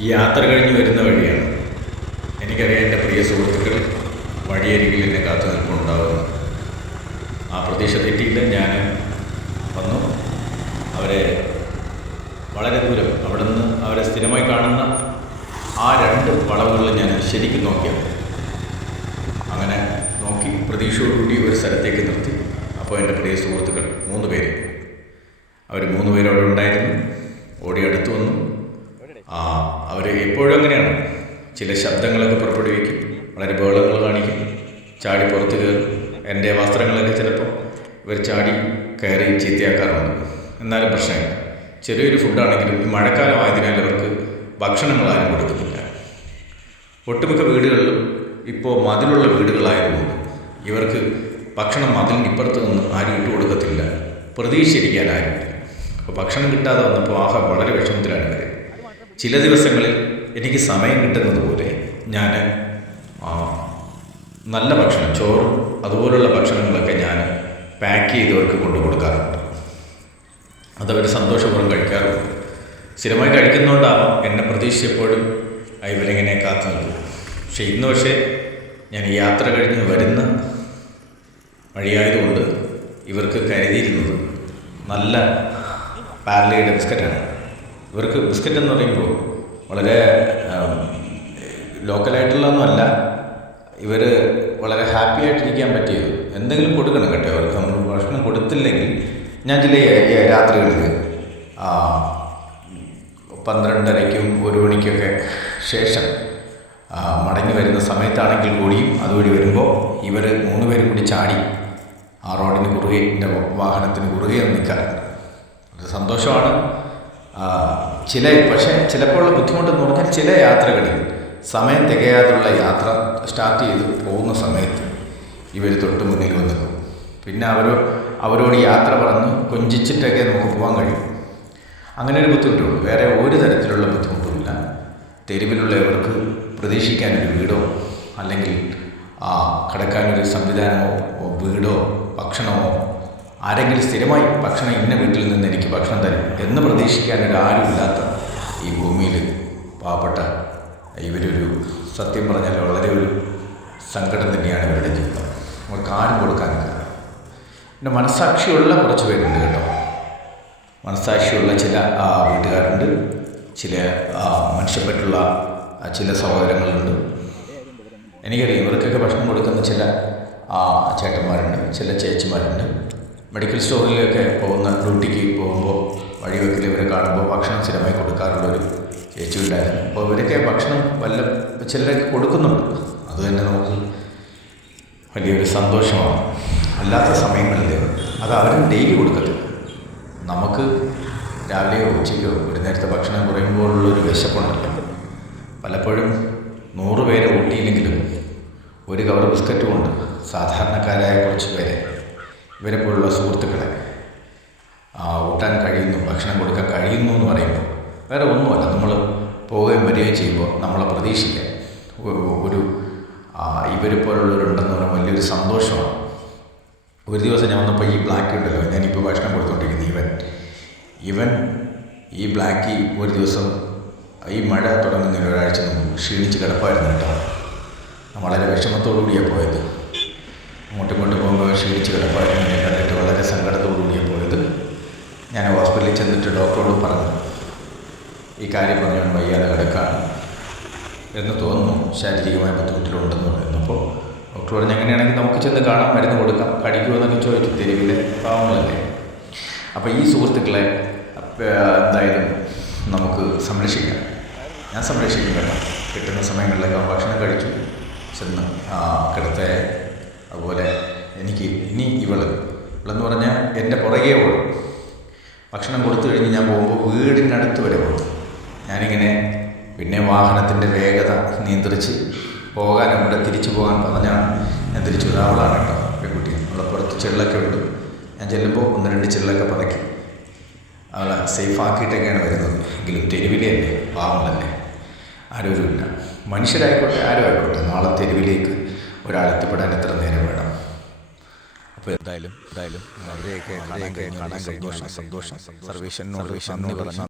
ഈ യാത്ര കഴിഞ്ഞ് വരുന്ന വഴിയാണ് എനിക്കറിയാം എൻ്റെ പ്രിയ സുഹൃത്തുക്കൾ വഴിയരികിൽ എന്നെ കാത്തു നിൽപ്പുണ്ടാവുന്നു. ആ പ്രതീക്ഷ തെറ്റിയില്ല. ഞാൻ വന്നു. അവരെ വളരെ ദൂരം അവിടെ നിന്ന് അവരെ സ്ഥിരമായി കാണുന്ന ആ രണ്ട് വളവുകളിൽ ഞാൻ ശരിക്കും നോക്കിയത്. അങ്ങനെ നോക്കി പ്രതീക്ഷയോടുകൂടി ഒരു സ്ഥലത്തേക്ക് നിർത്തി. അപ്പോൾ എൻ്റെ പ്രിയ സുഹൃത്തുക്കൾ 3 പേര്, അവർ 3 പേര് അവിടെ ഉണ്ടായിരുന്നു. ഓടി അടുത്ത് വന്നു. അവർ എപ്പോഴും അങ്ങനെയാണ്, ചില ശബ്ദങ്ങളൊക്കെ പുറപ്പെടുവിക്കും, വളരെ ബഹളങ്ങൾ കാണിക്കും, ചാടി പുറത്ത് കയറും. എൻ്റെ വസ്ത്രങ്ങളൊക്കെ ചിലപ്പോൾ ഇവർ ചാടി കയറി ചീത്തയാക്കാറുണ്ട്. എന്നാലും പ്രശ്നമില്ല. ചെറിയൊരു ഫുഡാണെങ്കിലും ഈ മഴക്കാലമായതിനാൽ അവർക്ക് ഭക്ഷണങ്ങൾ ആരും കൊടുക്കുന്നില്ല. ഒട്ടുമിക്ക വീടുകളിലും ഇപ്പോൾ മതിലുള്ള വീടുകളായതുകൊണ്ട് ഇവർക്ക് ഭക്ഷണം മതിലിനിപ്പുറത്ത് നിന്ന് ആരും ഇട്ട് കൊടുക്കത്തില്ല. പ്രതീക്ഷിച്ചിരിക്കാൻ ആരുമില്ല. അപ്പോൾ ഭക്ഷണം കിട്ടാതെ വന്നപ്പോൾ വളരെ വിഷമത്തിലാണ് ഇവർ. ചില ദിവസങ്ങളിൽ എനിക്ക് സമയം കിട്ടുന്നത് പോലെ ഞാൻ നല്ല ഭക്ഷണം, ചോറും അതുപോലുള്ള ഭക്ഷണങ്ങളൊക്കെ ഞാൻ പാക്ക് ചെയ്തവർക്ക് കൊണ്ടു കൊടുക്കാറുണ്ട്. അതവർ സന്തോഷപൂർവ്വം കഴിക്കാറുണ്ട്. സ്ഥിരമായി കഴിക്കുന്നതുകൊണ്ടാവാം എന്നെ പ്രതീക്ഷിച്ചപ്പോഴും ഇവരിങ്ങനെ കാത്തു നിൽക്കും. പക്ഷേ ഞാൻ യാത്ര കഴിഞ്ഞ് വരുന്ന വഴിയായതുകൊണ്ട് ഇവർക്ക് കരുതിയിരുന്നത് നല്ല പാർലയുടെ ബിസ്ക്കറ്റാണ്. ഇവർക്ക് ബിസ്ക്കറ്റ് എന്ന് പറയുമ്പോൾ വളരെ ലോക്കലായിട്ടുള്ളതൊന്നുമല്ല. ഇവർ വളരെ ഹാപ്പി ആയിട്ടിരിക്കാൻ പറ്റിയത് എന്തെങ്കിലും കൊടുക്കണം കേട്ടോ അവർക്ക്. നമ്മൾ ഭക്ഷണം കൊടുത്തില്ലെങ്കിൽ ഞാൻ ചില രാത്രികളിൽ 12:30ക്കും 1 മണിക്കൊക്കെ ശേഷം മടങ്ങി വരുന്ന സമയത്താണെങ്കിൽ കൂടിയും അതുവഴി വരുമ്പോൾ ഇവർ 3 പേരും കൂടി ചാടി ആ റോഡിന് കുറുകെ, എൻ്റെ വാഹനത്തിന് കുറുകെ നിൽക്കാറുണ്ട്. ഒരു സന്തോഷമാണ്. പക്ഷേ ചിലപ്പോഴുള്ള ബുദ്ധിമുട്ടെന്ന് പറഞ്ഞാൽ ചില യാത്രകളിൽ സമയം തികയാതുള്ള യാത്ര സ്റ്റാർട്ട് ചെയ്ത് പോകുന്ന സമയത്ത് ഇവർ തൊട്ട് മുന്നിൽ വന്നു. പിന്നെ അവരോട് യാത്ര പറഞ്ഞ് കൊഞ്ചിച്ചിട്ടൊക്കെ നമുക്ക് പോകാൻ കഴിയും. അങ്ങനെ ഒരു ബുദ്ധിമുട്ടുള്ളൂ. വേറെ ഒരു തരത്തിലുള്ള ബുദ്ധിമുട്ടുമില്ല. തെരുവിലുള്ളവർക്ക് പ്രതീക്ഷിക്കാനൊരു വീടോ അല്ലെങ്കിൽ കിടക്കാനൊരു സംവിധാനമോ വീടോ ഭക്ഷണമോ ആരെങ്കിലും സ്ഥിരമായി ഭക്ഷണം ഇന്ന വീട്ടിൽ നിന്ന് എനിക്ക് ഭക്ഷണം തരും എന്ന് പ്രതീക്ഷിക്കാനൊരാരുമില്ലാത്ത ഈ ഭൂമിയിൽ പാവപ്പെട്ട ഇവരൊരു, സത്യം പറഞ്ഞാൽ വളരെ ഒരു സങ്കടം തന്നെയാണ് ഇവരുടെ ജീവിതം. അവർക്ക് ആരും കൊടുക്കാനില്ല. പിന്നെ മനസ്സാക്ഷിയുള്ള കുറച്ച് പേരുണ്ട് കേട്ടോ. മനസ്സാക്ഷിയുള്ള ചില വീട്ടുകാരുണ്ട്, ചില മനുഷ്യപ്പെട്ടുള്ള ചില സഹോദരങ്ങളുണ്ട്. എനിക്കറിയാം ഇവർക്കൊക്കെ ഭക്ഷണം കൊടുക്കുന്ന ചില ചേട്ടന്മാരുണ്ട്, ചില ചേച്ചിമാരുണ്ട്. മെഡിക്കൽ സ്റ്റോറിലൊക്കെ പോകുന്ന ഡ്യൂട്ടിക്ക് പോകുമ്പോൾ വഴിവെക്കിൽ ഇവരെ കാണുമ്പോൾ ഭക്ഷണം സ്ഥിരമായി കൊടുക്കാറുള്ളൊരു ചേച്ചി ഉണ്ടായിരുന്നു. അപ്പോൾ ഇവരൊക്കെ ഭക്ഷണം ചിലരൊക്കെ കൊടുക്കുന്നുണ്ട്. അത് തന്നെ നമുക്ക് വലിയൊരു സന്തോഷമാണ്. അല്ലാത്ത സമയങ്ങളിൽ അത് അവരും ഡെയിലി കൊടുക്കത്തില്ല. നമുക്ക് രാവിലെയോ ഉച്ചയ്ക്കോ ഒരു നേരത്തെ ഭക്ഷണം കുറയുമ്പോഴുള്ളൊരു വിശപ്പുണ്ടല്ലോ. പലപ്പോഴും 100 പേരെ ഊട്ടിയില്ലെങ്കിലും ഒരു കവർ ബിസ്ക്കറ്റ് കൊണ്ട് സാധാരണക്കാരായ കുറച്ച് പേരെ, ഇവരെ പോലുള്ള സുഹൃത്തുക്കളെ ഊട്ടാൻ കഴിയുന്നു, ഭക്ഷണം കൊടുക്കാൻ കഴിയുന്നു എന്ന് പറയുമ്പോൾ വേറെ ഒന്നുമല്ല. നമ്മൾ പോവുകയും വരികയും ചെയ്യുമ്പോൾ നമ്മളെ പ്രതീക്ഷിക്കാൻ ഒരു ഇവരെ പോലുള്ളവരുണ്ടെന്ന് പറഞ്ഞാൽ വലിയൊരു സന്തോഷമാണ്. ഒരു ദിവസം ഞാൻ വന്നപ്പോൾ ഈ ബ്ലാക്ക് ഉണ്ടല്ലോ, ഞാനിപ്പോൾ ഭക്ഷണം കൊടുത്തുകൊണ്ടിരിക്കുന്നു, ഇവൻ ഈ ബ്ലാക്ക് ഒരു ദിവസം ഈ മഴ തുടങ്ങുന്നതിന് ഒരാഴ്ച മുമ്പ് ക്ഷീണിച്ച് കിടപ്പായിരുന്നു കേട്ടോ. വളരെ വിഷമത്തോടുകൂടിയാണ് പോയത്. അങ്ങോട്ടും പോകുമ്പോൾ ക്ഷീണിച്ച് കിടപ്പായിരുന്നു. എന്നെ കണ്ടിട്ട് വളരെ സങ്കടത്തോടുകൂടിയാണ് പോയത്. ഞാൻ ഹോസ്പിറ്റലിൽ ചെന്നിട്ട് ഡോക്ടറോട് പറഞ്ഞു, ഈ കാര്യം പറഞ്ഞു വയ്യാതെ കിടക്കാണ് എന്ന് തോന്നുന്നു, ശാരീരികമായ ബുദ്ധിമുട്ടിലുണ്ടെന്ന് പറയുന്നപ്പോൾ ഡോക്ടർ പറഞ്ഞു അങ്ങനെയാണെങ്കിൽ നമുക്ക് ചെന്ന് കാണാം, മരുന്ന് കൊടുക്കാം, കടിക്കുമോ എന്നൊക്കെ ചോദിച്ചു. തെരുവിലെ പാവങ്ങളല്ലേ. അപ്പോൾ ഈ സുഹൃത്തുക്കളെ എന്തായാലും നമുക്ക് സംരക്ഷിക്കാം. ഞാൻ സംരക്ഷിക്കും കേട്ടോ. കിട്ടുന്ന സമയങ്ങളിലൊക്കെ ഭക്ഷണം കഴിച്ചു ചെന്ന് കിടത്തെ. അതുപോലെ എനിക്ക് ഇനി ഇവളെന്ന് പറഞ്ഞാൽ എൻ്റെ പുറകെ ഓടും. ഭക്ഷണം കൊടുത്തു കഴിഞ്ഞ് ഞാൻ പോകുമ്പോൾ വീടിനടുത്ത് വരെ പോകും. ഞാനിങ്ങനെ പിന്നെ വാഹനത്തിൻ്റെ വേഗത നിയന്ത്രിച്ച് ഇവിടെ തിരിച്ചു പോകാൻ പറഞ്ഞാണ് ഞാൻ തിരിച്ചു വന്നത്. അവളാണ് കേട്ടോ പെൺകുട്ടി. അവളെ പുറത്ത് ചെള്ളൊക്കെ ഉണ്ട്. ഞാൻ ചെല്ലുമ്പോൾ 1-2 ചെള്ളൊക്കെ പതക്കി അവളെ സേഫാക്കിയിട്ടൊക്കെയാണ് വരുന്നത്. എങ്കിലും തെരുവിലെയല്ലേ, പാവങ്ങളല്ലേ, ആരോരുമില്ല. മനുഷ്യരായിക്കോട്ടെ ആരും ആയിക്കോട്ടെ, നാളെ തെരുവിലേക്ക് ഒരാളെത്തിപ്പെടാൻ എത്ര നേരം വേണം. അപ്പോൾ എന്തായാലും അവരെയൊക്കെ കാണാൻ കഴിഞ്ഞ സന്തോഷം. സർവേശ്വരനോട് നന്ദി പറഞ്ഞു.